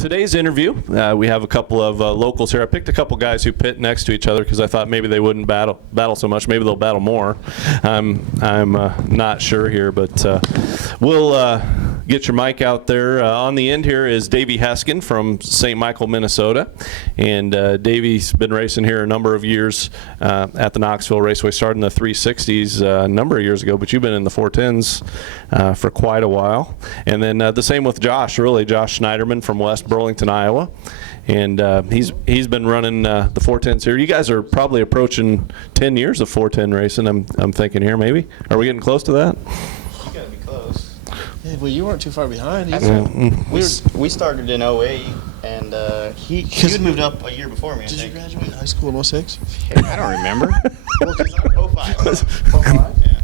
today's interview, we have a couple of locals here. I picked a couple guys who pit next to each other because I thought maybe they wouldn't battle so much. Maybe they'll battle more. I'm not sure here, but we'll get your mic out there. On the end here is Davey Heskin from St. Michael, Minnesota, and Davey's been racing here a number of years at the Knoxville Raceway. Started in the 360s a number of years ago, but you've been in the 410s for quite a while. And then the same with Josh, Josh Schneiderman from West Burlington, Iowa, and he's been running the 410s here. You guys are probably approaching 10 years of 410 racing. I'm thinking here, maybe. Are we getting close to that? You gotta be close. Yeah, well, you weren't too far behind. We started in 08, and he had moved up a year before me. Did you graduate high school in 06? I don't remember. Well, 'cause I'm 05. Yeah.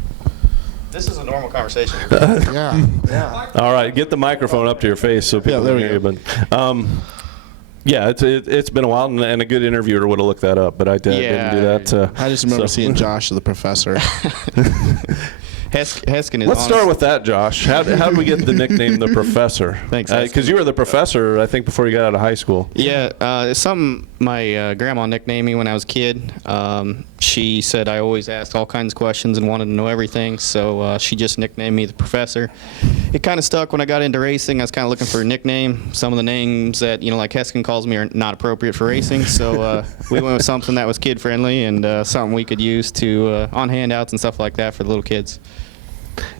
This is a normal conversation. Yeah. All right, get the microphone up to your face so people can hear you. But yeah, it's been a while, and a good interviewer would have looked that up, but I didn't do that. I just remember seeing Josh, the professor. Heskin is Let's start with that, Josh. How did we get the nickname the Professor? Thanks. Because you were the professor, I think, before you got out of high school. Yeah, it's something my grandma nicknamed me when I was a kid. She said I always asked all kinds of questions and wanted to know everything, so she just nicknamed me the Professor. It kind of stuck when I got into racing. I was kind of looking for a nickname. Some of the names that, like Heskin calls me are not appropriate for racing, so we went with something that was kid-friendly and something we could use to on handouts and stuff like that for the little kids.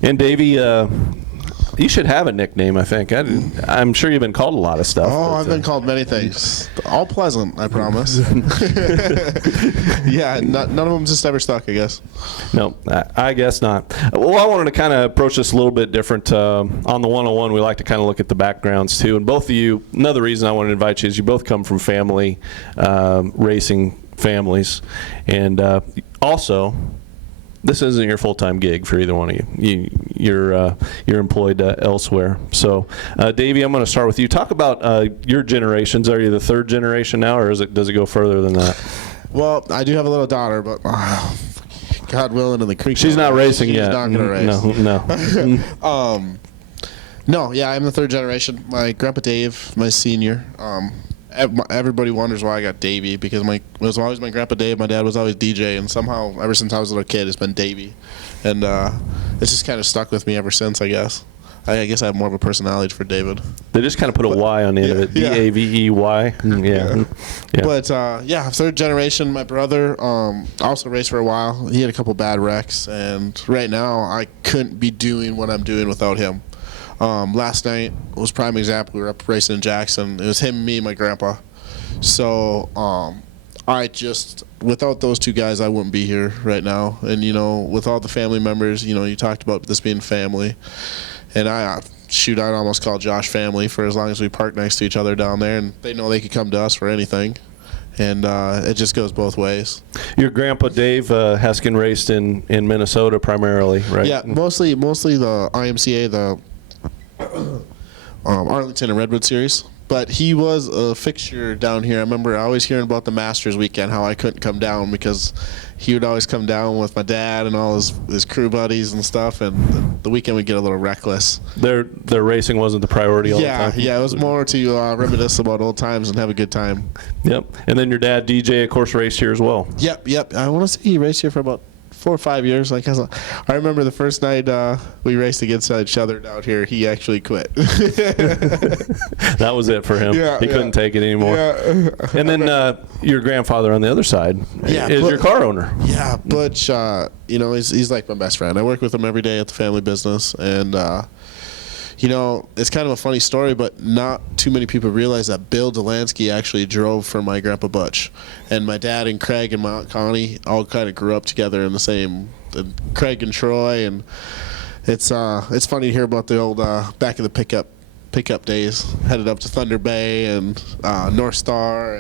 And Davey, you should have a nickname, I think. I'm sure you've been called a lot of stuff. Oh, I've been called many things. All pleasant, I promise. Yeah, none of them just ever stuck, I guess. No, I guess not. Well, I wanted to kind of approach this a little bit different. On the 101, we like to kind of look at the backgrounds, too. And both of you, another reason I wanted to invite you is you both come from family, racing families. And also, this isn't your full-time gig for either one of you. You're employed elsewhere. So, Davey, I'm going to start with you. Talk about your generations. Are you the third generation now, or does it go further than that? Well, I do have a little daughter, but God willing, in the creek. She's not racing yet. She's not going to race. No. No, yeah, I'm the third generation. My grandpa Dave, my senior. Everybody wonders why I got Davey, because it was always my grandpa Dave. My dad was always DJ, and somehow, ever since I was a little kid, it's been Davey. And it's just kind of stuck with me ever since, I guess. I guess I have more of a personality for David. They just kind of put a Y on the end of it. D-A-V-E-Y. Yeah. But, yeah, third generation. My brother also raced for a while. He had a couple bad wrecks, and right now I couldn't be doing what I'm doing without him. Last night was prime example. We were up racing in Jackson. It was him, me, and my grandpa. So without those two guys, I wouldn't be here right now. And, with all the family members, you talked about this being family. And I'd almost call Josh family for as long as we park next to each other down there. And they know they could come to us for anything. And it just goes both ways. Your grandpa Dave Heskin raced in Minnesota primarily, right? Yeah, mostly the IMCA, the Arlington and Redwood series, but he was a fixture down here. I remember always hearing about the Masters weekend, how I couldn't come down because he would always come down with my dad and all his crew buddies and stuff, and the weekend would get a little reckless. Their racing wasn't the priority all the time? Yeah, it was more to reminisce about old times and have a good time. Yep, and then your dad, DJ, of course, raced here as well. Yep. I want to say he raced here for about 4 or 5 years. I remember the first night we raced against each other down here, he actually quit. That was it for him. He couldn't take it anymore. Yeah. And then your grandfather on the other side is your car owner. Yeah, Butch, he's like my best friend. I work with him every day at the family business, and it's kind of a funny story, but not too many people realize that Bill Delansky actually drove for my grandpa Butch. And my dad and Craig and my Aunt Connie all kind of grew up together in the same, Craig and Troy. And it's funny to hear about the old back of the pickup days, headed up to Thunder Bay and North Star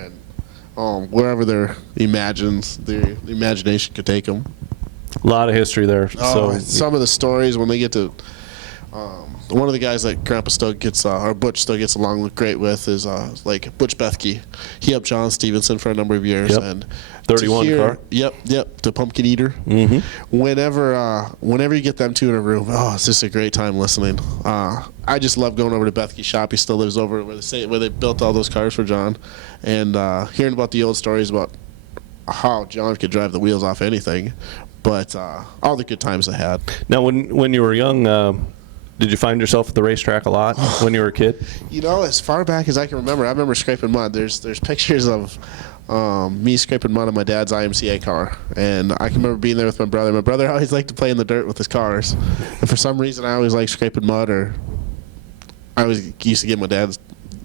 and wherever their imagination could take them. A lot of history there. Some of the stories when they get to One of the guys that Grandpa still gets, or Butch still gets along great with is like Butch Bethke. He helped John Stevenson for a number of years. Yep. And 31 car. Yep, the Pumpkin Eater. Mm-hmm. Whenever you get them two in a room, it's just a great time listening. I just love going over to Bethke's shop. He still lives over where they built all those cars for John, and hearing about the old stories about how John could drive the wheels off anything, but all the good times I had. Now, when you were young, did you find yourself at the racetrack a lot when you were a kid? As far back as I can remember, I remember scraping mud. There's pictures of me scraping mud on my dad's IMCA car, and I can remember being there with my brother. My brother always liked to play in the dirt with his cars, and for some reason I always liked scraping mud, or I always used to give my dad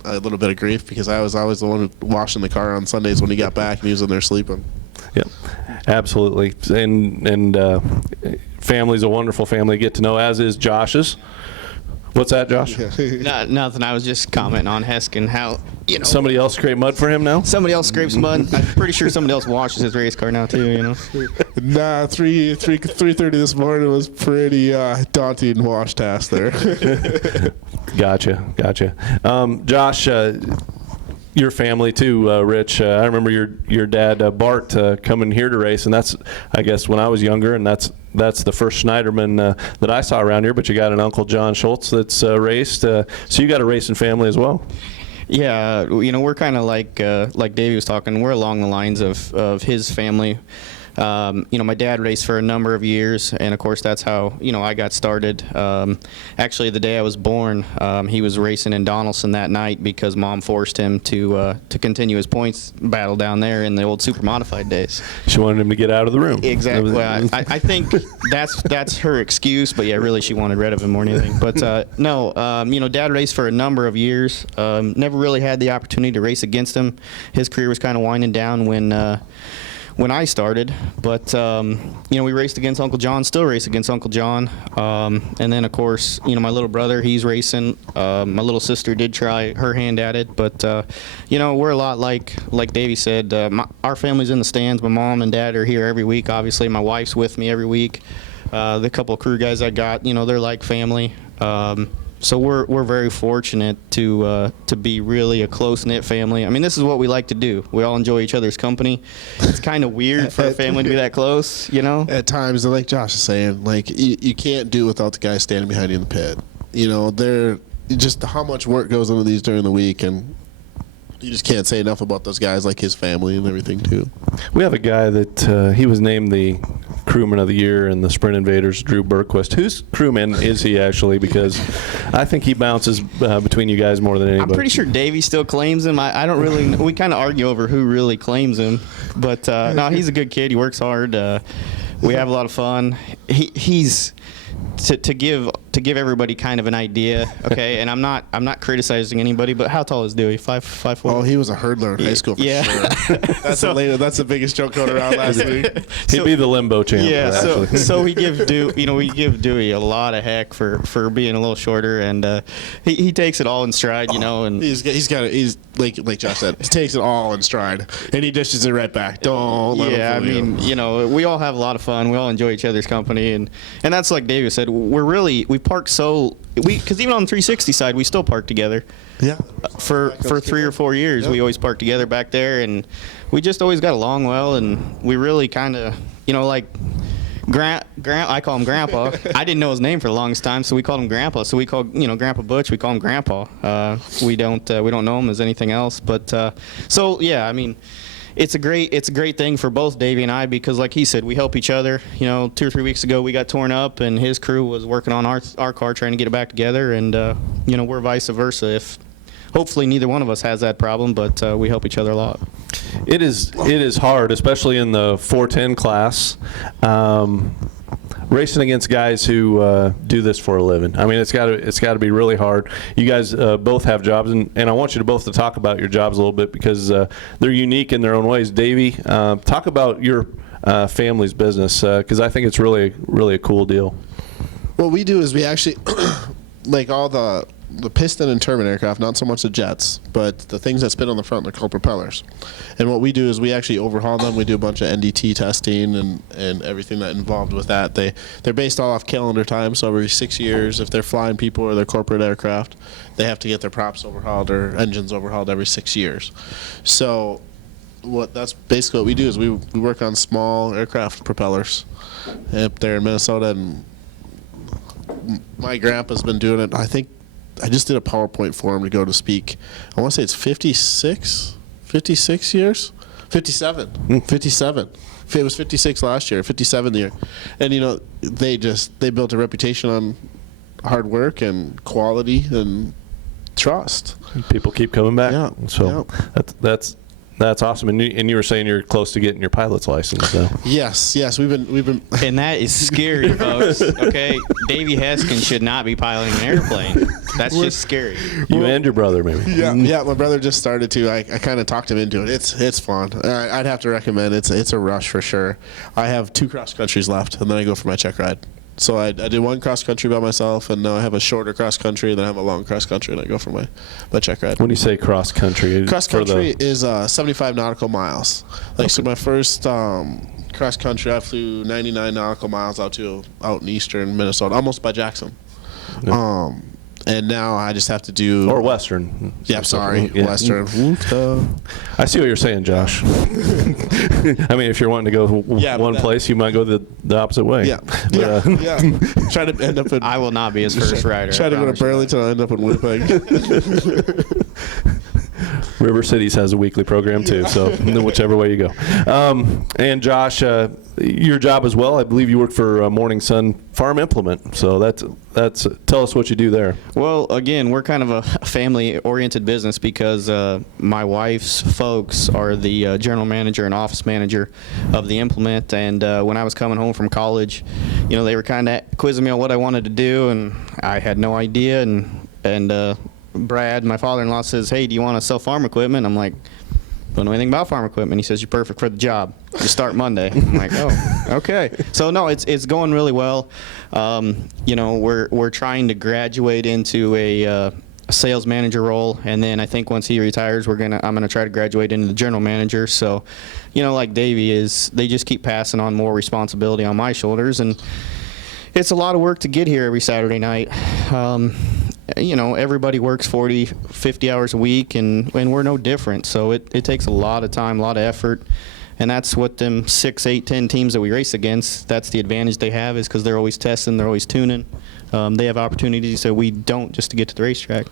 a little bit of grief because I was always the one washing the car on Sundays when he got back and he was in there sleeping. Yeah, absolutely. And family's a wonderful family to get to know, as is Josh's. What's that, Josh? Nothing. I was just commenting on Heskin, how, Somebody else scrape mud for him now? somebody else scrapes mud. I'm pretty sure somebody else washes his race car now too, Nah, 3:30 this morning was pretty daunting wash task there. Gotcha. Josh, your family too, Rich. I remember your dad, Bart, coming here to race, and that's, I guess, when I was younger, and that's the first Schneiderman that I saw around here. But you got an Uncle John Schultz that's raced, so you got a racing family as well. Yeah, we're kind of like Davey was talking. We're along the lines of his family. My dad raced for a number of years, and of course that's how I got started. Actually, the day I was born, he was racing in Donaldson that night because Mom forced him to continue his points battle down there in the old super modified days. She wanted him to get out of the room. Exactly. I think that's her excuse, but yeah, really she wanted rid of him more than anything. But no, Dad raced for a number of years. Never really had the opportunity to race against him. His career was kind of winding down when I started, but we raced against Uncle John, still race against Uncle John, and then of course my little brother, he's racing. My little sister did try her hand at it, but we're a lot like Davey said. Our family's in the stands. My mom and dad are here every week. Obviously, my wife's with me every week. The couple of crew guys I got, they're like family. So we're very fortunate to be really a close-knit family. I mean, this is what we like to do. We all enjoy each other's company. It's kind of weird for a family to be that close, At times, like Josh is saying, like you can't do it without the guys standing behind you in the pit. They're just how much work goes into these during the week, and you just can't say enough about those guys, like his family and everything too. We have a guy that he was named the crewman of the year in the Sprint Invaders, Drew Bergquist. Whose crewman is he actually? Because I think he bounces between you guys more than anybody. I'm pretty sure Davey still claims him. I don't really know. We kind of argue over who really claims him, but no, he's a good kid. He works hard. We have a lot of fun. He's to give everybody kind of an idea, okay? And I'm not criticizing anybody, but how tall is Dewey? 5'4"? Oh, he was a hurdler in high school for sure. That's the biggest joke going around last week. He'd be the limbo champ. Yeah, so we give Dewey a lot of heck for being a little shorter, and he takes it all in stride, and he's like Josh said, he takes it all in stride, and he dishes it right back. Don't let him fool you. We all have a lot of fun. We all enjoy each other's company, and that's like David said. We park because even on the 360 side, we still park together. Yeah. For 3 or 4 years, we always parked together back there, and we just always got along well, and we really kind of, like I call him Grandpa. I didn't know his name for the longest time, so we called him Grandpa. So we called, Grandpa Butch. We call him Grandpa. We don't know him as anything else, but so yeah, I mean. It's a great thing for both Davey and I because, like he said, we help each other. 2 or 3 weeks ago we got torn up, and his crew was working on our car trying to get it back together, and we're vice versa. If hopefully neither one of us has that problem, but we help each other a lot. It is hard, especially in the 410 class. Racing against guys who do this for a living. I mean, it's got to be really hard. You guys both have jobs, and I want you to both to talk about your jobs a little bit because they're unique in their own ways. Davey, talk about your family's business because I think it's really a cool deal. What we do is we actually, like all the the piston and turbine aircraft, not so much the jets, but the things that spin on the front, they're called propellers. And what we do is we actually overhaul them. We do a bunch of NDT testing and everything that involved with that. They're based all off calendar time, so every 6 years, if they're flying people or they're corporate aircraft, they have to get their props overhauled or engines overhauled every 6 years. So that's basically what we do is we work on small aircraft propellers up there in Minnesota, and my grandpa's been doing it. I think I just did a PowerPoint for him to go to speak. I want to say it's 56 years? 57. 57. It was 56 last year, 57 year. And, you know, they built a reputation on hard work and quality and trust. People keep coming back. Yeah. So that's awesome. And you were saying you're close to getting your pilot's license. So. Yes, we've been. And that is scary, folks. Okay, Davey Heskin should not be piloting an airplane. That's just scary. You and your brother, maybe. Yeah, my brother just started to. I kind of talked him into it. It's fun. I'd have to recommend. It's a rush for sure. I have 2 cross countries left, and then I go for my check ride. So I did 1 cross country by myself, and now I have a shorter cross country, and then I have a long cross country, and I go for my check ride. When you say cross country, cross country is 75 nautical miles. So my first cross country, I flew 99 nautical miles out in eastern Minnesota, almost by Jackson. Yeah. And now I just have to do or western. Yeah, sorry, yeah. Western. I see what you're saying, Josh. I mean, if you're wanting to go one place, you might go the opposite way. Yeah, Try to end up in. I will not be his first rider. Try to go to Burlington, I'll end up in Winnipeg. River Cities has a weekly program too, so whichever way you go. And Josh, your job as well, I believe you work for Morning Sun Farm Implement. So that's tell us what you do there. Well, again, we're kind of a family-oriented business because my wife's folks are the general manager and office manager of the implement. And when I was coming home from college, you know, they were kind of quizzing me on what I wanted to do, and I had no idea. And Brad, my father-in-law, says, "Hey, do you want to sell farm equipment?" I'm like, "Don't know anything about farm equipment." He says, "You're perfect for the job. You start Monday." I'm like, "Oh, okay." So no, it's going really well. You know, we're trying to graduate into a sales manager role, and then I think once he retires, I'm gonna try to graduate into the general manager. So, you know, like Davey is, they just keep passing on more responsibility on my shoulders, and it's a lot of work to get here every Saturday night. You know, everybody works 40, 50 hours a week, and we're no different. So it takes a lot of time, a lot of effort, and that's what them 6, 8, 10 teams that we race against, that's the advantage they have, is because they're always testing, they're always tuning. They have opportunities that we don't, just to get to the racetrack.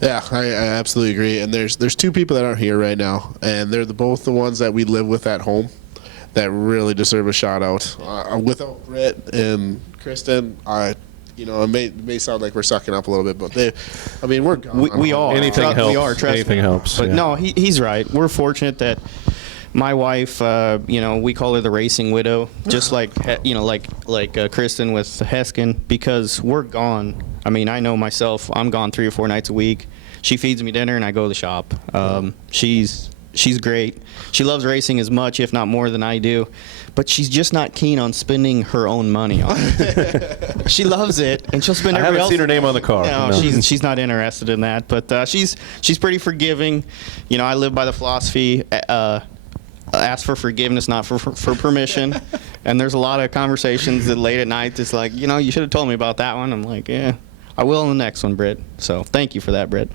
Yeah, I absolutely agree. And there's 2 people that aren't here right now, and they're both the ones that we live with at home that really deserve a shout out. Without Britt and Kristen, you know, it may sound like we're sucking up a little bit, but we're gone. We are. Anything helps. We are, trust Anything me. helps. But yeah. no, he's right. We're fortunate that my wife, you know, we call her the racing widow, just like, you know, like Kristen with Heskin, because we're gone. I mean, I know myself, I'm gone 3 or 4 nights a week. She feeds me dinner and I go to the shop. She's great. She loves racing as much, if not more, than I do, but she's just not keen on spending her own money on it. She loves it, and she'll spend. I haven't seen her name on the car. No, she's not interested in that. But she's pretty forgiving. You know, I live by the philosophy: ask for forgiveness, not for permission. And there's a lot of conversations that late at night, it's like, you know, you should have told me about that one. I'm like, yeah. I will on the next one, Britt. So thank you for that, Britt.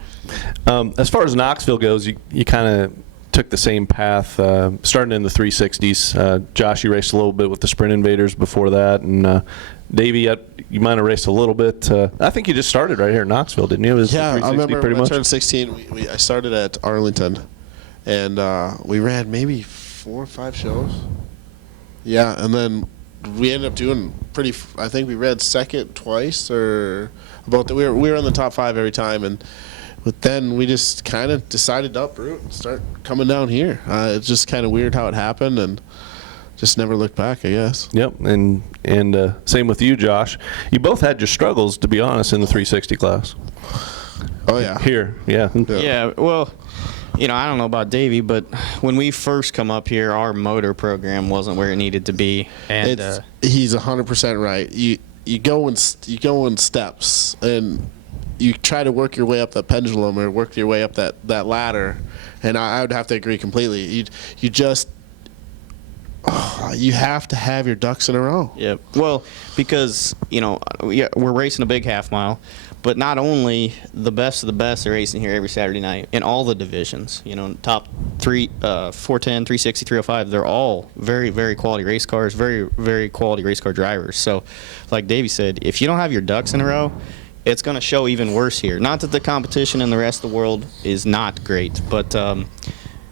As far as Knoxville goes, you kind of took the same path, starting in the 360s. Josh, you raced a little bit with the Sprint Invaders before that, and Davey, you might have raced a little bit. I think you just started right here in Knoxville, didn't you? Yeah, I remember when I turned 16, I started at Arlington, and we ran maybe 4 or 5 shows. Yeah, and then we ended up doing I think we ran second twice, or we were in the top 5 every time, but then we just kind of decided to uproot and start coming down here. It's just kind of weird how it happened, and just never looked back, I guess. Yep, and same with you, Josh. You both had your struggles, to be honest, in the 360 class. Oh yeah. Here, yeah. Yeah, well, you know, I don't know about Davey, but when we first come up here, our motor program wasn't where it needed to be, and he's 100% right. You go in steps, and you try to work your way up that pendulum or work your way up that ladder, and I would have to agree completely. You just you have to have your ducks in a row. Yeah. Well, because we're racing a big half mile, but not only the best of the best are racing here every Saturday night in all the divisions. Top 410, 360, 305. They're all very, very quality race cars, very, very quality race car drivers. So, like Davey said, if you don't have your ducks in a row, it's going to show even worse here. Not that the competition in the rest of the world is not great, but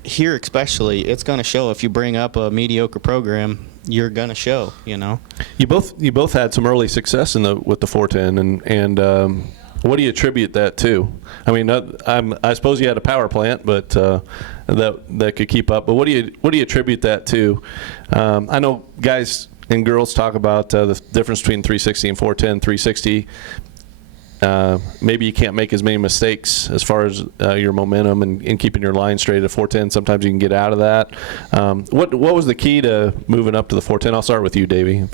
here especially, it's going to show. If you bring up a mediocre program, you're going to show. You both had some early success with the 410, and what do you attribute that to? I mean, I suppose you had a power plant, but that could keep up. But what do you attribute that to? I know guys and girls talk about the difference between 360 and 410. 360. Maybe you can't make as many mistakes as far as your momentum and keeping your line straight at 410. Sometimes you can get out of that. What was the key to moving up to the 410? I'll start with you, Davey.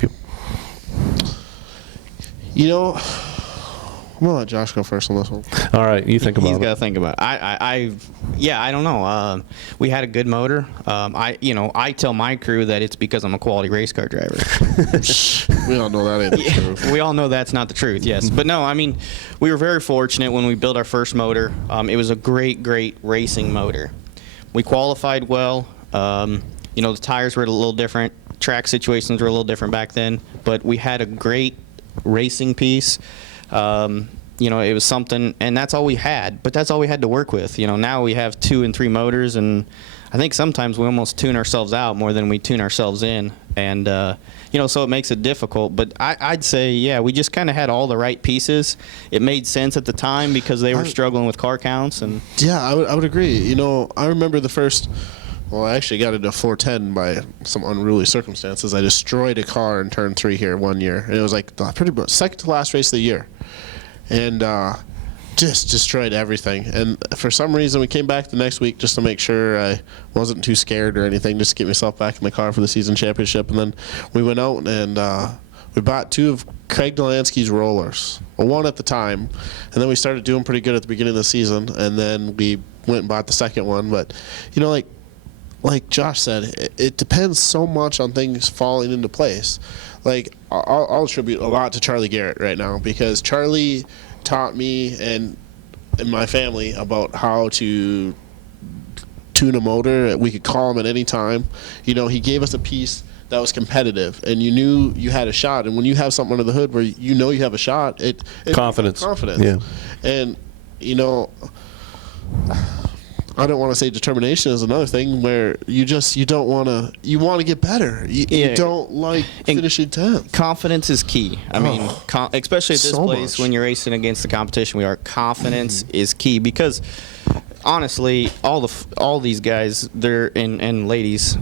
I'm gonna let Josh go first on this one. All right, you think about it. He's got to think about it. I don't know. We had a good motor. I tell my crew that it's because I'm a quality race car driver. We all know that ain't the truth. We all know that's not the truth, yes. But no, I mean, we were very fortunate when we built our first motor. It was a great, great racing motor. We qualified well. The tires were a little different. Track situations were a little different back then. But we had a great racing piece. It was something, and that's all we had, but that's all we had to work with. Now we have 2 and 3 motors, and I think sometimes we almost tune ourselves out more than we tune ourselves in, and so it makes it difficult. But I'd say, yeah, we just kind of had all the right pieces. It made sense at the time because they were struggling with car counts, and yeah, I would agree. I remember the first. Well, I actually got into 410 by some unruly circumstances. I destroyed a car in turn 3 here one year, and it was like pretty much second to last race of the year, and just destroyed everything. And for some reason, we came back the next week just to make sure I wasn't too scared or anything, just to get myself back in the car for the season championship. And then we went out and we bought 2 of Craig Delansky's rollers, one at the time, and then we started doing pretty good at the beginning of the season, and then we went and bought the second one. But like Josh said, it depends so much on things falling into place. Like, I'll attribute a lot to Charlie Garrett right now, because Charlie taught me and my family about how to tune a motor. We could call him at any time. He gave us a piece that was competitive, and you knew you had a shot. And when you have something under the hood where you know you have a shot, it confidence. Yeah. And I don't want to say determination is another thing, where you want to get better. You don't like finishing 10th. Confidence is key. I mean, especially at this place when you're racing against the competition we are, confidence is key, because honestly, all these guys, and ladies,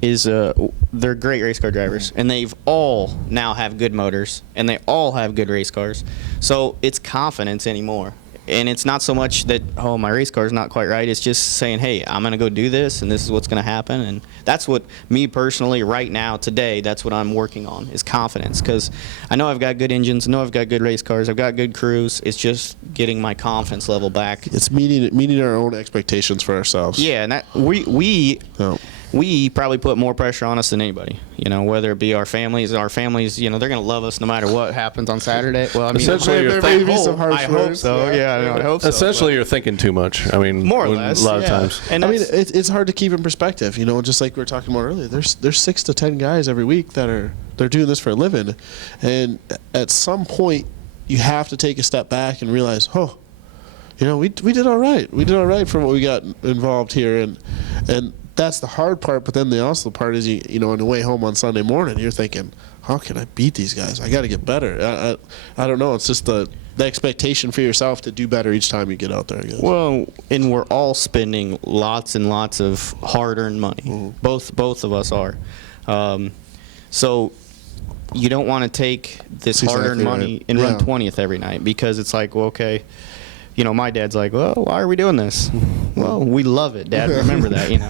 they're great race car drivers, and they've all now have good motors, and they all have good race cars. So it's confidence anymore. And it's not so much that, my race car is not quite right. It's just saying, hey, I'm going to go do this, and this is what's going to happen. And that's what, me personally, right now, today, that's what I'm working on, is confidence. Because I know I've got good engines. I know I've got good race cars. I've got good crews. It's just getting my confidence level back. It's meeting our own expectations for ourselves. Yeah, and that we probably put more pressure on us than anybody, whether it be our families, they're going to love us no matter what happens on Saturday. Well, I mean, essentially, I hope so. Yeah, I hope so. Essentially, you're thinking too much. I mean, more or less, a lot of times. And it's hard to keep in perspective, just like we were talking about earlier. There's 6 to 10 guys every week they're doing this for a living, and at some point, you have to take a step back and realize, we did all right. We did all right for what we got involved here, and that's the hard part. But then the also part is on the way home on Sunday morning, you're thinking, how can I beat these guys? I got to get better. I don't know. It's just the expectation for yourself to do better each time you get out there, I guess. Well, and we're all spending lots and lots of hard-earned money. Mm-hmm. Both of us are. So you don't want to take this hard-earned money and run 20th every night, because it's like, well, okay, my dad's like, well, why are we doing this? Well, we love it, Dad. Remember that, you know.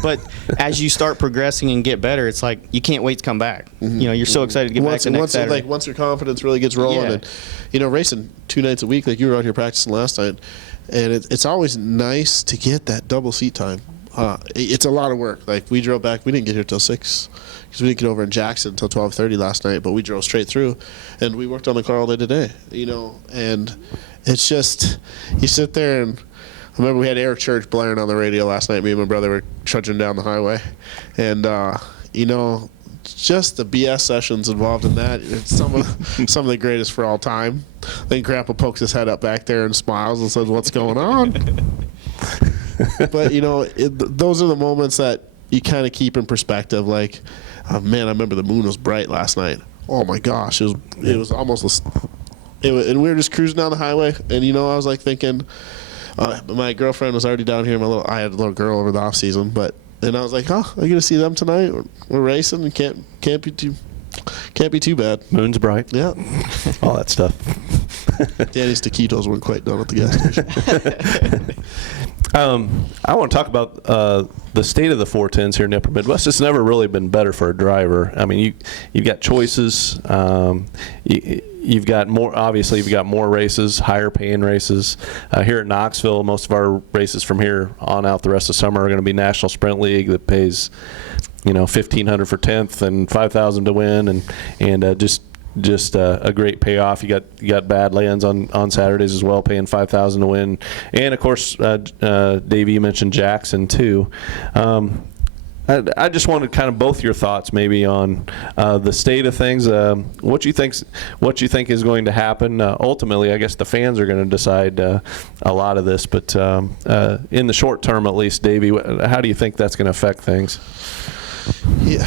But as you start progressing and get better, it's like you can't wait to come back. You know, you're so excited to get back the next Saturday. Once your confidence really gets rolling, Yeah. and you know, racing 2 nights a week, like you were out here practicing last night, and it's always nice to get that double seat time. It's a lot of work. Like we drove back, we didn't get here till 6 because we didn't get over in Jackson until 12:30 last night. But we drove straight through, and we worked on the car all day today. You know, and it's just you sit there and. I remember we had Eric Church blaring on the radio last night. Me and my brother were trudging down the highway, and you know, just the BS sessions involved in that. It's some of the greatest for all time. Then Grandpa pokes his head up back there and smiles and says, "What's going on?" But you know, those are the moments that you kind of keep in perspective. Like, man, I remember the moon was bright last night. Oh my gosh, it was almost. And we were just cruising down the highway, and you know, I was like thinking. My girlfriend was already down here. I had a little girl over the off season, and I was like, "Oh, are you gonna see them tonight? We're racing, and can't be too bad." Moon's bright. Yeah, All that stuff. Danny's taquitos weren't quite done at the gas station. I want to talk about the state of the 410s here in the Upper Midwest. It's never really been better for a driver. I mean, you've got choices. You've got more. Obviously, you've got more races, higher paying races. Here at Knoxville, most of our races from here on out the rest of summer are going to be National Sprint League that pays, you know, $1,500 for 10th and $5,000 to win, and just a great payoff. You got Badlands on Saturdays as well, paying $5,000 to win, and of course, Davey, you mentioned Jackson too. I just wanted kind of both your thoughts maybe on the state of things. What you think is going to happen. Ultimately, I guess the fans are going to decide a lot of this, but in the short term, at least, Davey, how do you think that's going to affect things? Yeah.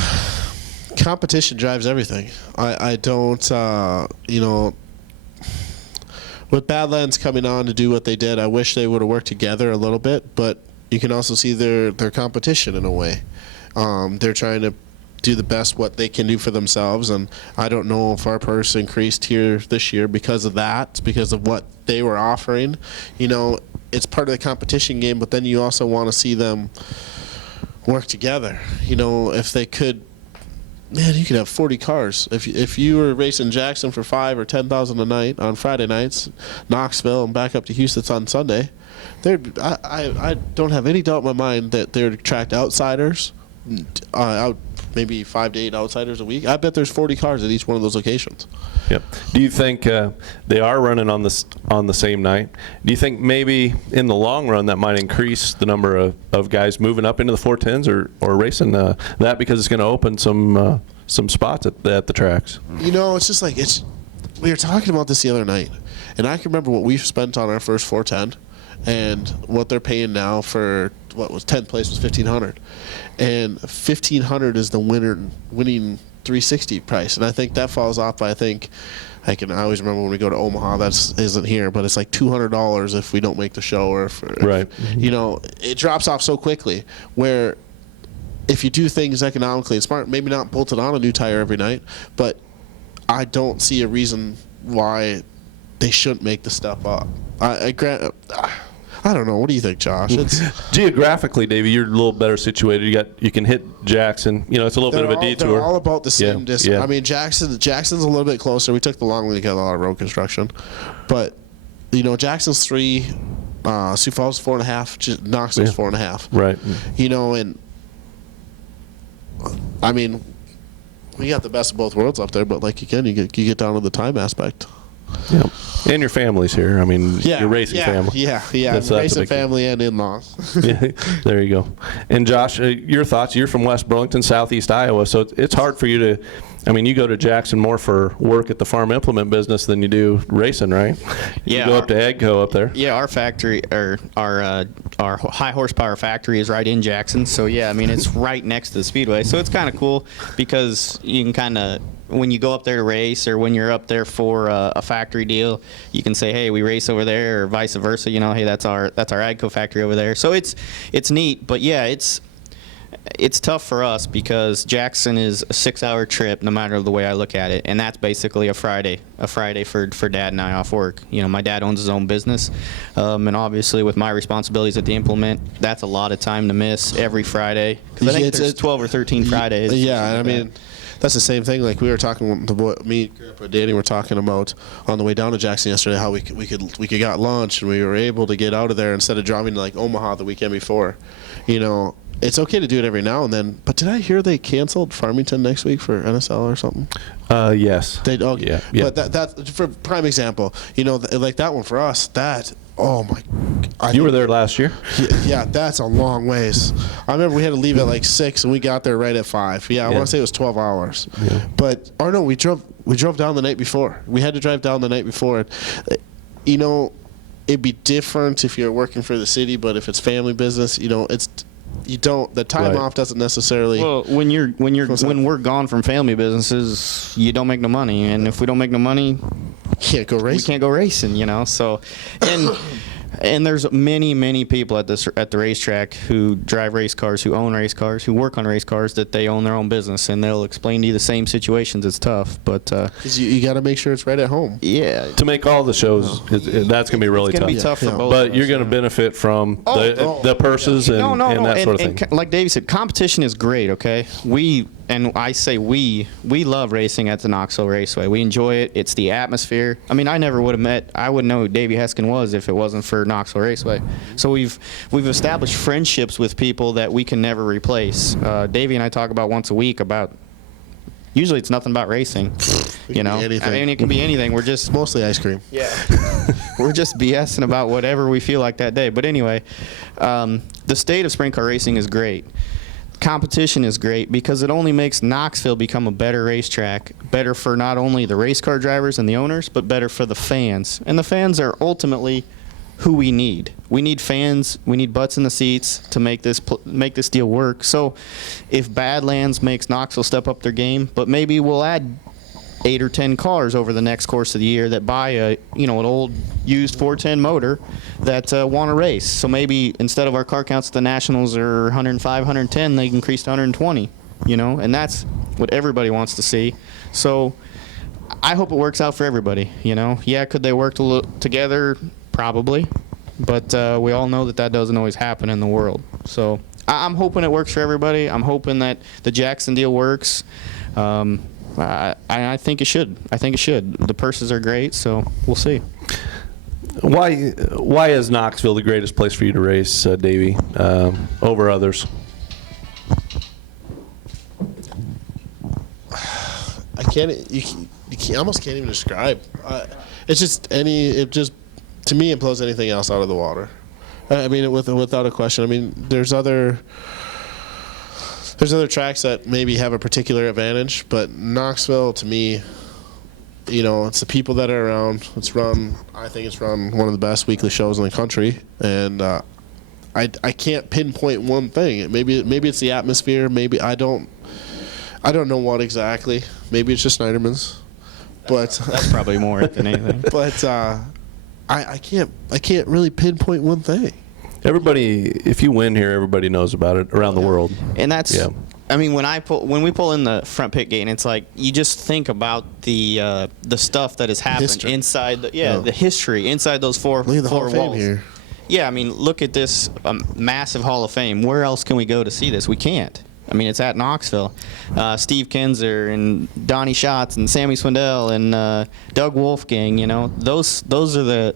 Competition drives everything. I don't, you know, with Badlands coming on to do what they did, I wish they would have worked together a little bit, but you can also see their competition in a way. They're trying to do the best what they can do for themselves, and I don't know if our purse increased here this year because of that, because of what they were offering. You know, it's part of the competition game, but then you also want to see them work together. You know, if they could. Man, you could have 40 cars. If you were racing Jackson for $5,000 or $10,000 a night on Friday nights, Knoxville and back up to Houston on Sunday, I don't have any doubt in my mind that they would attract outsiders, maybe 5 to 8 outsiders a week. I bet there's 40 cars at each one of those locations. Yep. Do you think they are running on the same night? Do you think maybe in the long run that might increase the number of guys moving up into the 410s or racing that because it's going to open some spots at the tracks? You know, it's just like we were talking about this the other night, and I can remember what we spent on our first 410 and what they're paying now for what was 10th place was $1,500, and $1,500 is the winning 360 price, and I think that falls off by I always remember when we go to Omaha, that isn't here, but it's like $200 if we don't make the show, or right. You know, it drops off so quickly. Where if you do things economically and smart, maybe not bolted on a new tire every night, but I don't see a reason why they shouldn't make the step up. I don't know. What do you think, Josh? It's geographically, Davey, you're a little better situated. You can hit Jackson. You know, it's a little bit of a detour. They're all about the same distance. Yeah. I mean, Jackson's a little bit closer. We took the long way to get a lot of road construction, but you know, Jackson's 3, Sioux Falls 4.5, Knoxville's 4.5. Right. You know, and I mean, we got the best of both worlds up there. But like again, you get down to the time aspect. Yeah. And your family's here. I mean, your racing family. Yeah. That's Racing family and in-laws. Yeah, there you go. And Josh, your thoughts? You're from West Burlington, southeast Iowa, so it's hard for you to. I mean, you go to Jackson more for work at the farm implement business than you do racing, right? Yeah. You go up to AGCO up there. Yeah, our factory, or our high horsepower factory is right in Jackson. So yeah, I mean it's right next to the speedway. So it's kind of cool because you can kind of, when you go up there to race, or when you're up there for a factory deal, you can say, hey, we race over there, or vice versa. You know, hey, that's our AGCO factory over there. So it's neat. But yeah, It's tough for us because Jackson is a 6-hour trip no matter the way I look at it, and that's basically a Friday for Dad and I off work. You know, my dad owns his own business, and obviously with my responsibilities at the implement, that's a lot of time to miss every Friday. Because I think there's 12 or 13 Fridays. Yeah, I mean, that's the same thing. Like we were talking, me, Grandpa, Danny were talking about on the way down to Jackson yesterday how we could got lunch and we were able to get out of there instead of driving to like Omaha the weekend before. You know, it's okay to do it every now and then. But did I hear they canceled Farmington next week for NSL or something? Yes. Yeah. But that for prime example, you know, like that one for us, that. Oh my! You were there last year. Yeah, that's a long ways. I remember we had to leave at like 6, and we got there right at 5. Yeah, I want to say it was 12 hours. Yeah. But no, we drove down the night before. We had to drive down the night before. You know, it'd be different if you're working for the city, but if it's family business, you know, the time off doesn't necessarily. Well, when we're gone from family businesses, you don't make no money, and if we don't make no money, can't go racing. We can't go racing, you know. So, and there's many people at the racetrack who drive race cars, who own race cars, who work on race cars, that they own their own business, and they'll explain to you the same situations. It's tough, but 'cause you got to make sure it's right at home. Yeah, to make all the shows, that's going to be really it's tough. Be tough for both. But you're going to benefit from the purses and that sort of thing. And like Davey said, competition is great. Okay, I say we love racing at the Knoxville Raceway. We enjoy it. It's the atmosphere. I mean, I wouldn't know who Davey Heskin was if it wasn't for Knoxville Raceway. So we've established friendships with people that we can never replace. Davey and I talk about once a week about. Usually it's nothing about racing, you know. I mean, it can be anything. We're just mostly ice cream. Yeah, we're just BSing about whatever we feel like that day. But anyway, the state of sprint car racing is great. Competition is great because it only makes Knoxville become a better racetrack, better for not only the race car drivers and the owners, but better for the fans. And the fans are ultimately who we need. We need fans. We need butts in the seats to make this deal work. So if Badlands makes Knoxville step up their game, but maybe we'll add 8 or 10 cars over the next course of the year that buy an old used 410 motor that want to race. So maybe instead of our car counts at the Nationals are 105, 110, they increase to 120, and that's what everybody wants to see. So I hope it works out for everybody, Yeah, could they work together? Probably. But we all know that doesn't always happen in the world. So I'm hoping it works for everybody. I'm hoping that the Jackson deal works. I think it should. The purses are great, so we'll see. Why is Knoxville the greatest place for you to race, Davey, over others? You almost can't even describe. To me, it blows anything else out of the water. I mean, without a question. I mean, there's other tracks that maybe have a particular advantage, but Knoxville, to me, it's the people that are around. I think it's run one of the best weekly shows in the country, and I can't pinpoint one thing. Maybe it's the atmosphere. Maybe I don't know what exactly. Maybe it's just Schneiderman's, but that's probably more than anything. But I can't really pinpoint one thing. Everybody, if you win here, everybody knows about it around the world. And that's, I mean, when we pull in the front pit gate, and it's like you just think about the stuff that has happened inside the history inside those four walls. Here. Yeah, I mean, look at this massive Hall of Fame. Where else can we go to see this? We can't. I mean, it's at Knoxville. Steve Kinzer and Donnie Schatz and Sammy Swindell and Doug Wolfgang. Those are the.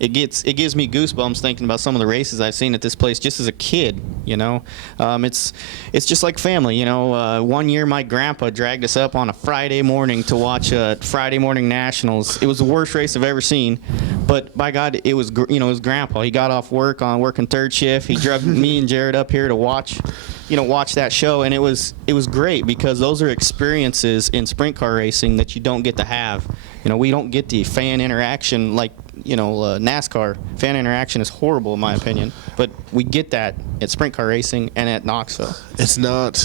It gives me goosebumps thinking about some of the races I've seen at this place just as a kid. It's just like family. One year my grandpa dragged us up on a Friday morning to watch Friday morning nationals. It was the worst race I've ever seen, but by God, it was grandpa. He got off working third shift. He drove me and Jared up here to watch that show, and it was great because those are experiences in sprint car racing that you don't get to have. We don't get the fan interaction like NASCAR. Fan interaction is horrible in my opinion, but we get that at sprint car racing and at Knoxville. It's not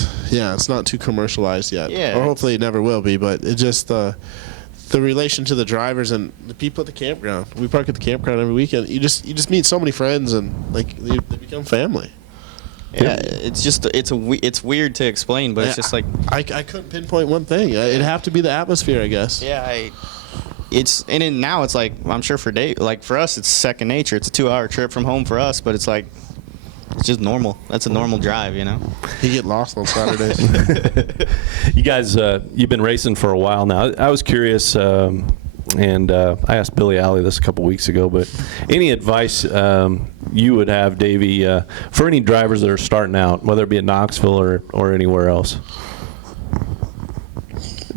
too commercialized yet. Yeah, or hopefully it never will be, but it just the relation to the drivers and the people at the campground. We park at the campground every weekend. You just meet so many friends and like they become family. Yeah, it's weird to explain, but it's just like I couldn't pinpoint one thing. It'd have to be the atmosphere, I guess. yeah, now it's like I'm sure for Dave, like for us, it's second nature. It's a 2-hour trip from home for us, but it's like it's just normal. That's a normal drive, you know. You get lost on Saturdays. You guys, you've been racing for a while now. I was curious, and I asked Billy Alley this a couple weeks ago, but any advice you would have, Davey, for any drivers that are starting out, whether it be at Knoxville or anywhere else?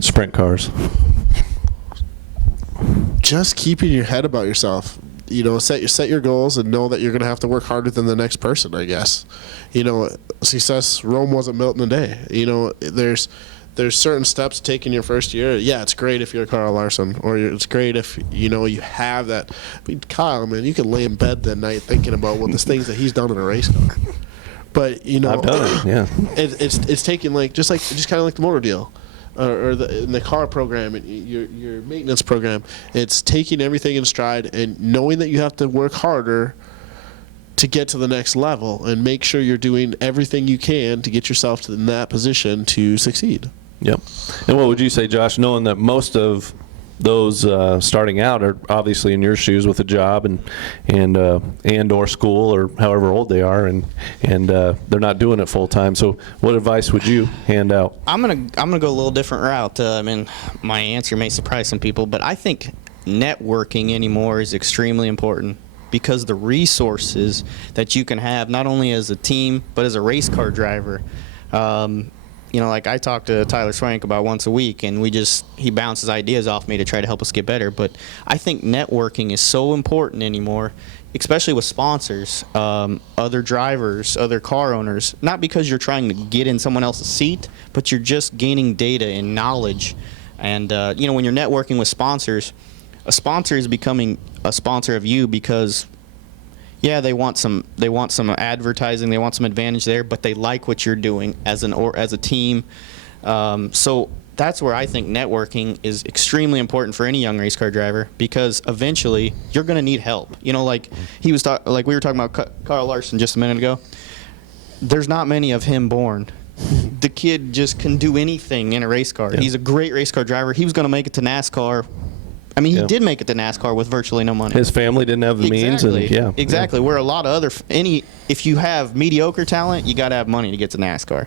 Sprint cars. Just keeping your head about yourself. You know, set your goals and know that you're going to have to work harder than the next person, I guess. You know, success, Rome wasn't built in a day. You know, there's certain steps taken your first year. Yeah, it's great if you're a Carl Larson, or it's great if, you know, you have that. I mean, Kyle, man, you can lay in bed that night thinking about what the things that he's done in a race car. But, you know, I've done it, yeah. It's taking just kind of like the motor deal. Or the car program, your maintenance program. It's taking everything in stride and knowing that you have to work harder to get to the next level and make sure you're doing everything you can to get yourself in that position to succeed. Yep. And what would you say, Josh, knowing that most of those starting out are obviously in your shoes with a job and or school or however old they are, and they're not doing it full time. So what advice would you hand out? I'm gonna go a little different route. I mean, my answer may surprise some people, but I think networking anymore is extremely important because the resources that you can have, not only as a team but as a race car driver. You know, like I talk to Tyler Swank about once a week, and he bounces ideas off me to try to help us get better. But I think networking is so important anymore, especially with sponsors, other drivers, other car owners. Not because you're trying to get in someone else's seat, but you're just gaining data and knowledge. And you know, when you're networking with sponsors, a sponsor is becoming a sponsor of you because, yeah, they want some advertising, they want some advantage there, but they like what you're doing as a team. So that's where I think networking is extremely important for any young race car driver, because eventually you're going to need help. You know, like we were talking about Carl Larson just a minute ago. There's not many of him born. The kid just can do anything in a race car. Yeah. He's a great race car driver. He was going to make it to NASCAR. I mean, he did make it to NASCAR with virtually no money. His family didn't have the means. And, exactly. Where a lot of if you have mediocre talent, you got to have money to get to NASCAR.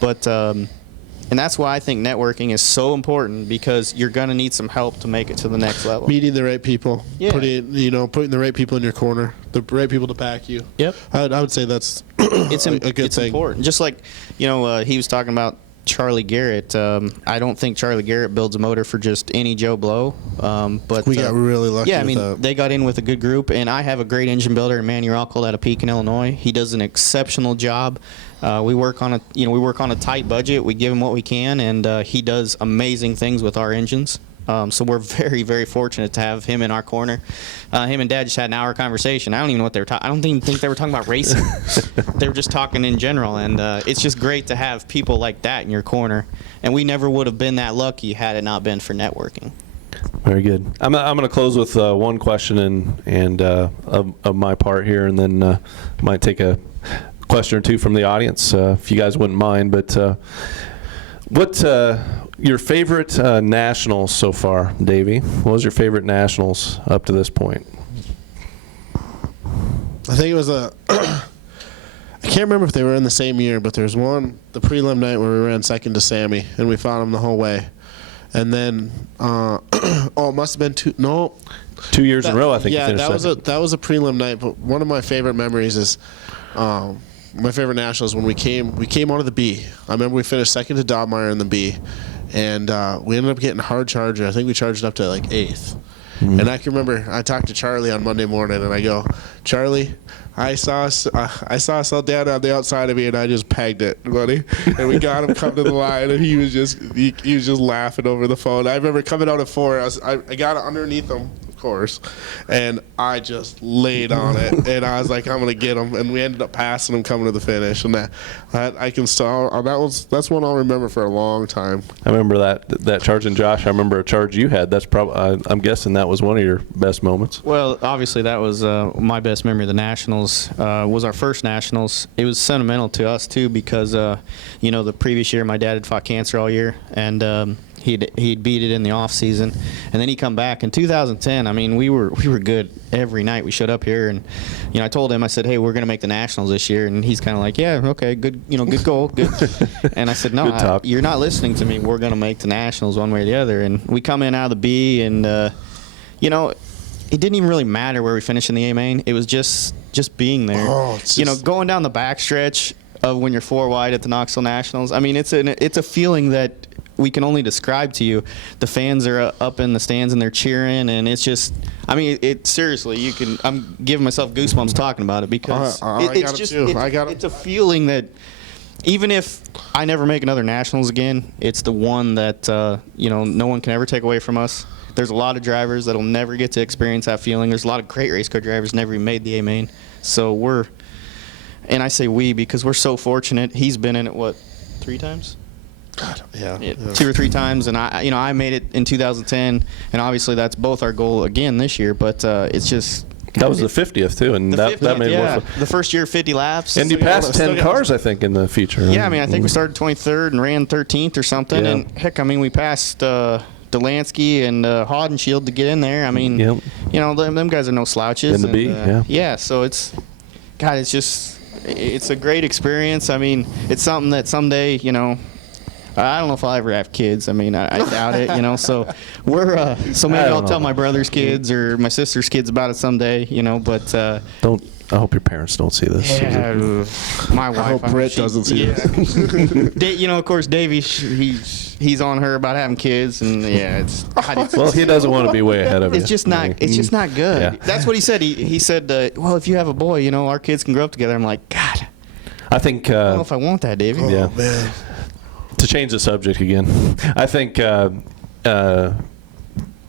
But and that's why I think networking is so important, because you're going to need some help to make it to the next level. Meeting the right people, putting the right people in your corner, the right people to back you. Yep. I would say that's a good thing. It's important. Just like, you know, he was talking about Charlie Garrett. I don't think Charlie Garrett builds a motor for just any Joe Blow. But we got really lucky. Yeah, I mean, that. They got in with a good group, and I have a great engine builder, Manny Rockwell, out of Pekin, Illinois. He does an exceptional job. We work on a tight budget. We give him what we can, and he does amazing things with our engines. So we're very, very fortunate to have him in our corner. Him and Dad just had an hour conversation. I don't even know what they were talking. I don't even think they were talking about racing. They were just talking in general, and it's just great to have people like that in your corner. And we never would have been that lucky had it not been for networking. Very good. I'm going to close with one question and of my part here, and then might take a question or two from the audience, if you guys wouldn't mind. But what your favorite nationals so far, Davey? What was your favorite nationals up to this point? I think it was I can't remember if they were in the same year, but there's one, the prelim night where we ran second to Sammy, and we found him the whole way. And then, it must have been 2 years in a row, I think. Yeah, that was a prelim night. But one of my favorite memories is my favorite nationals when we came out of the B. I remember we finished second to Dobmeyer in the B, and we ended up getting hard charger. I think we charged up to like 8th. Mm-hmm. And I can remember I talked to Charlie on Monday morning, and I go, Charlie, I saw us all down on the outside of me, and I just pegged it, buddy. And we got him come to the line, and he was just laughing over the phone. I remember coming out at 4. I got it underneath him, course, and I just laid on it, and I was like, I'm gonna get him, and we ended up passing him coming to the finish, and that I can still that's one I'll remember for a long time. I remember that charge in Josh. I remember a charge you had. That's probably I'm guessing that was one of your best moments. Well, obviously that was my best memory of the Nationals. Was our first Nationals. It was sentimental to us too because the previous year my dad had fought cancer all year, and he'd beat it in the off season, and then he come back in 2010. I mean, we were good every night. We showed up here, and I told him, I said, hey, we're gonna make the Nationals this year, and he's kind of like, yeah, okay, good, good goal, good. And I said, no, you're not listening to me. We're gonna make the Nationals one way or the other. And we come in out of the B, and it didn't even really matter where we finished in the A main. It was just being there. Oh, going down the backstretch of when you're 4 wide at the Knoxville Nationals. I mean, it's a feeling that we can only describe to you. The fans are up in the stands and they're cheering, and it's just, I mean, seriously, I'm giving myself goosebumps talking about it because it's a feeling that even if I never make another Nationals again, it's the one that no one can ever take away from us. There's a lot of drivers that'll never get to experience that feeling. There's a lot of great race car drivers never even made the A main. So and I say we because we're so fortunate. He's been in it 3 times? God, yeah. 2 or 3 times, and I made it in 2010, and obviously that's both our goal again this year. But it's just that was the 50th too, and that made it more fun. The first year 50 laps, and you passed 10 cars, I think, in the feature. Yeah, I mean, I think we started 23rd and ran 13th or something, and heck, I mean, we passed Delansky and Hodenshield to get in there. I mean, them guys are no slouches. In the B, yeah. So it's a great experience. I mean, it's something that someday, I don't know if I'll ever have kids. I mean, I doubt it, So so maybe I'll tell my brother's kids or my sister's kids about it someday, But I hope your parents don't see this. Yeah, my wife. I hope Brett doesn't see this. Of course, Davey, he's on her about having kids, and well, he doesn't want to be way ahead of you. It's just not good. Yeah. That's what he said. He said, well, if you have a boy, our kids can grow up together. I'm like, God. I think. I don't know if I want that, Davey. Oh, man. To change the subject again, I think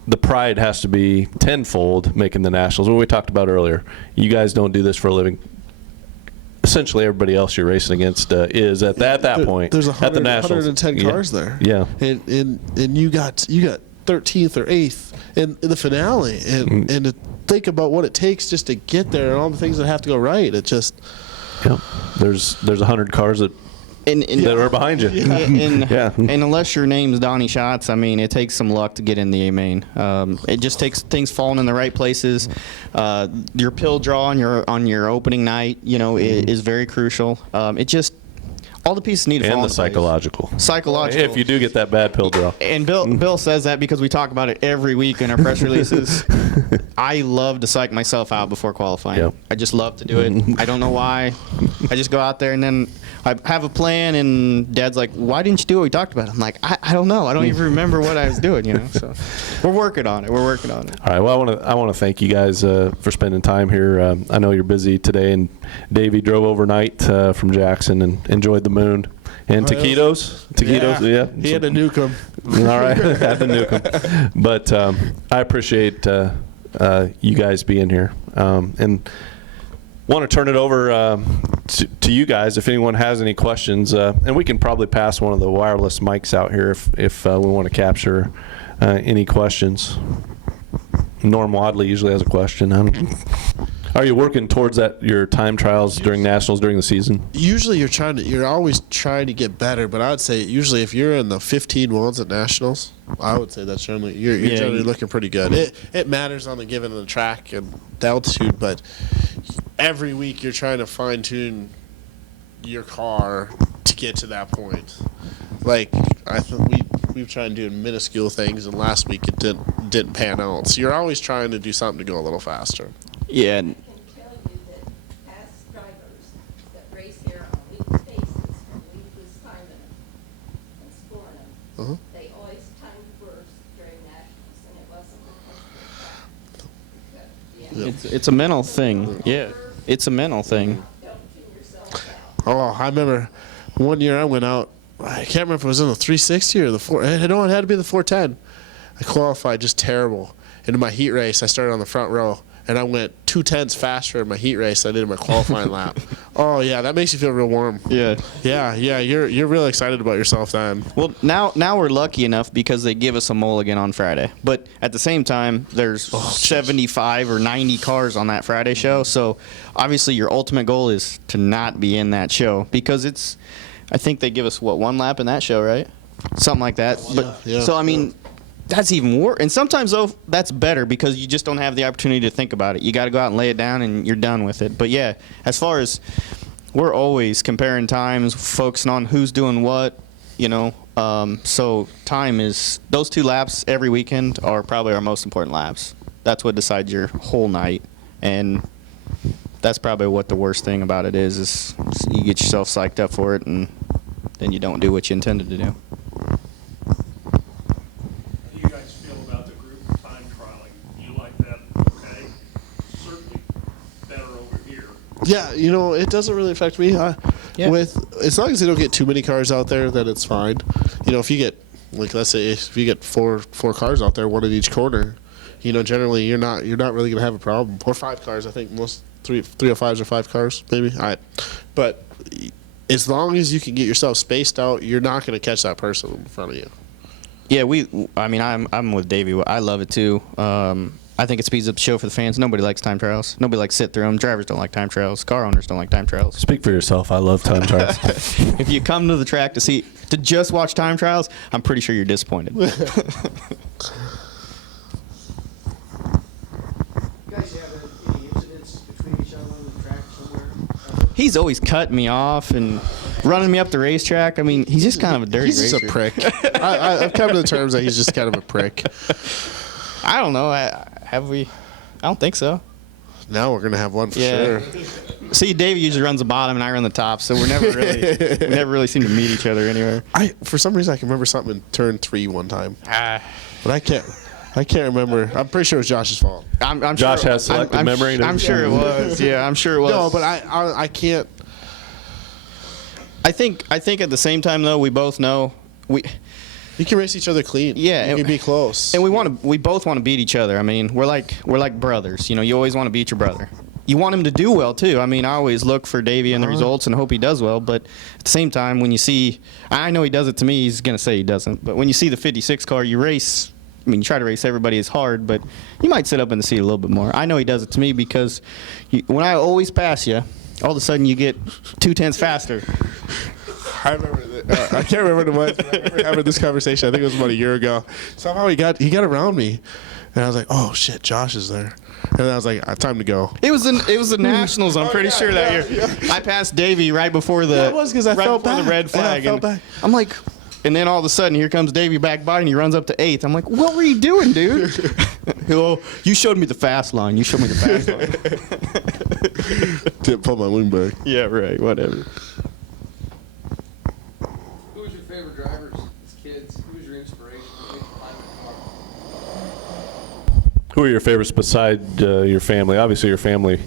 the pride has to be tenfold making the Nationals. What we talked about earlier, you guys don't do this for a living. Essentially, everybody else you're racing against is at that point. There's at the Nationals. 110 cars there. Yeah, and you got 13th or 8th in the finale, and to think about what it takes just to get there and all the things that have to go right. It just there's 100 cars that are behind you. And unless your name's Donnie Schatz, I mean, it takes some luck to get in the A main. It just takes things falling in the right places. Your pill draw on your opening night, is very crucial. It just all the pieces need to fall and into the psychological. Psychological. If you do get that bad pill draw. And Bill says that because we talk about it every week in our press releases. I love to psych myself out before qualifying. Yep. I just love to do it. I don't know why. I just go out there and then I have a plan, and Dad's like, "Why didn't you do what we talked about?" I'm like, I don't know. I don't even remember what I was doing. So we're working on it. All right. Well, I want to thank you guys for spending time here. I know you're busy today, and Davey drove overnight from Jackson and enjoyed the moon and taquitos. Yeah. He had to nuke them. All right, had to nuke them. But I appreciate you guys being here, and want to turn it over to you guys if anyone has any questions, and we can probably pass one of the wireless mics out here if we want to capture any questions. Norm Wadley usually has a question. Are you working towards your time trials during Nationals during the season? Usually you're always trying to get better, but I would say usually if you're in the 15-1s at Nationals, I would say that's generally you're generally looking pretty good. It matters on the given of the track and the altitude, but every week you're trying to fine tune your car to get to that point. Like I think we've tried doing minuscule things, and last week it didn't pan out. So you're always trying to do something to go a little faster. Yeah. I can tell you that past drivers that race here on weekly basis, when we was timing them and scoring them, they always timed first during Nationals, and it wasn't because It's a mental thing. Yeah, it's a mental thing. don't tune yourself out. Oh, I remember one year I went out. I can't remember if it was in the 360 or the 4. It had to be the 410. I qualified just terrible. And in my heat race, I started on the front row, and I went 2/10 faster in my heat race than I did in my qualifying lap. Oh yeah, that makes you feel real warm. Yeah. Yeah, you're really excited about yourself then. Well, now we're lucky enough because they give us a mulligan on Friday. But at the same time, there's 75 or 90 cars on that Friday show. So obviously your ultimate goal is to not be in that show because I think they give us, one lap in that show, right? Something like that. So, I mean, that's even worse. And sometimes, though, that's better because you just don't have the opportunity to think about it. You got to go out and lay it down, and you're done with it. But, yeah, as far as we're always comparing times, focusing on who's doing what, so time is – those 2 laps every weekend are probably our most important laps. That's what decides your whole night. And that's probably what the worst thing about it is you get yourself psyched up for it, and then you don't do what you intended to do. Yeah, it doesn't really affect me. As long as they don't get too many cars out there, then it's fine. If you get, let's say, if you get four cars out there, one in each corner, generally you're not really gonna have a problem. Or 5 cars, I think most 305s are 5 cars, maybe. But as long as you can get yourself spaced out, you're not gonna catch that person in front of you. Yeah, I'm with Davey. I love it too. I think it speeds up the show for the fans. Nobody likes time trials. Nobody likes sit through them. Drivers don't like time trials. Car owners don't like time trials. Speak for yourself. I love time trials. If you come to the track to just watch time trials, I'm pretty sure you're disappointed. You guys have any incidents between each other on the track somewhere? He's always cutting me off and running me up the racetrack. I mean, he's just kind of a dirty racer. He's just a prick. I've come to the terms that he's just kind of a prick. I don't know. Have we? I don't think so. Now we're gonna have one for sure. See, Davey usually runs the bottom and I run the top, so we never really seem to meet each other anywhere. For some reason I can remember something in turn 3 one time, but I can't remember. I'm pretty sure it was Josh's fault. I'm Josh sure, has selective memory. I'm sure it was. Yeah, I'm sure it was. No, but I can't. I think at the same time though, we both know You can race each other clean. Yeah, you can be close. and we both want to beat each other. I mean, we're like brothers. You always want to beat your brother. You want him to do well too. I mean, I always look for Davey and the results and hope he does well. But at the same time, when you see, I know he does it to me. He's gonna say he doesn't. But when you see the 56 car, you race. I mean, you try to race everybody as hard, but you might sit up in the seat a little bit more. I know he does it to me because when I always pass you, all of a sudden you get 2/10 faster. I remember. I can't remember what it was. But I remember having this conversation. I think it was about a year ago. Somehow he got around me, and I was like, "Oh shit, Josh is there." And then I was like, "Time to go." It was the Nationals. I'm pretty sure that year. Yeah. I passed Davey right before the. Yeah, it was because I felt bad. The red flag. Yeah, I felt bad. I'm like, and then all of a sudden here comes Davey back by and he runs up to 8th. I'm like, what were you doing, dude? Well, you showed me the fast line. You showed me the fast line. Didn't pull my wing back. Yeah, right. Whatever. Who was your favorite drivers as kids? Who was your inspiration? Who made you climb the car? Who are your favorites beside your family? Obviously, your family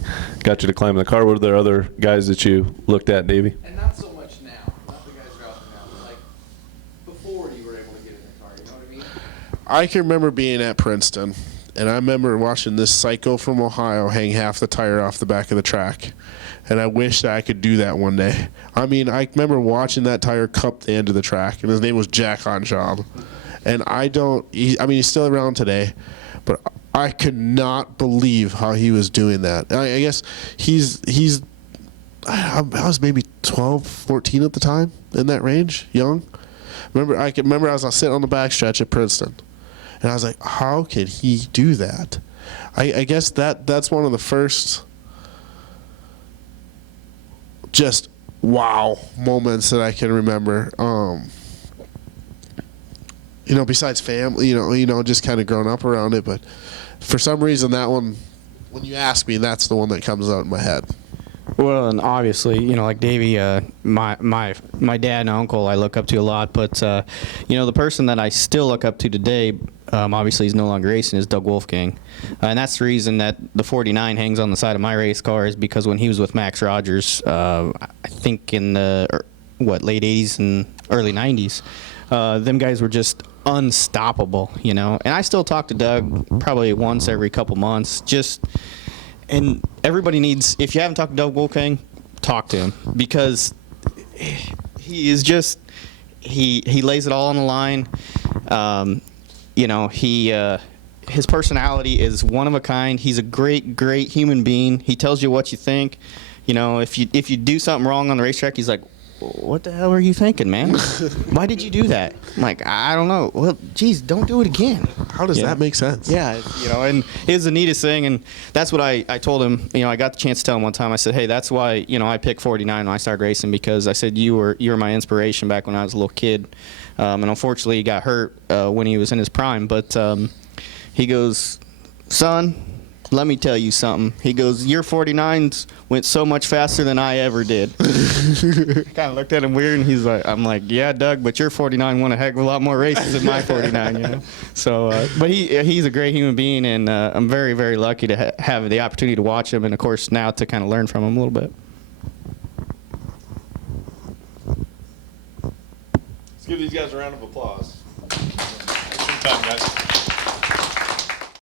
got you to climb in the car. Were there other guys that you looked at, Davey? And not so much now. Not the guys who are out there now, but like before you were able to get in the car. You know what I mean? I can remember being at Princeton, and I remember watching this psycho from Ohio hang half the tire off the back of the track. And I wish that I could do that one day. I mean, I remember watching that tire cup the end of the track, and his name was Jack Honcham. And he's still around today, but I could not believe how he was doing that. I guess I was maybe 12, 14 at the time, in that range, young. I can remember I was sitting on the backstretch at Princeton, and I was like, how could he do that? I guess that's one of the first just wow moments that I can remember. Besides family, just kind of growing up around it, but for some reason that one, when you ask me, that's the one that comes out in my head. Well, and obviously, like Davey, my dad and uncle I look up to a lot, but the person that I still look up to today, obviously he's no longer racing, is Doug Wolfgang, and that's the reason that the 49 hangs on the side of my race car, is because when he was with Max Rogers, I think in the late 80s and early 90s, them guys were just unstoppable, you know. And I still talk to Doug probably once every couple months. And everybody needs, if you haven't talked to Doug Wolking, talk to him, because he is just, he lays it all on the line. You know, his personality is one of a kind. He's a great human being. He tells you what you think. You know, if you do something wrong on the racetrack, he's like, what the hell are you thinking, man? Why did you do that? I'm like, I don't know. Well, geez, don't do it again. How does that make sense? Yeah, you know, and it was the neatest thing, and that's what I told him. You know, I got the chance to tell him one time. I said, hey, that's why, you know, I picked 49 when I started racing, because I said you were my inspiration back when I was a little kid, and unfortunately he got hurt when he was in his prime. But he goes, son, let me tell you something. He goes, your 49s went so much faster than I ever did. Kind of looked at him weird, and he's like, I'm like, yeah, Doug, but your 49 won a heck of a lot more races than my 49, you know. So, but he's a great human being, and I'm very, very lucky to have the opportunity to watch him, and of course now to kind of learn from him a little bit. Let's give these guys a round of applause. Thanks for your time, guys.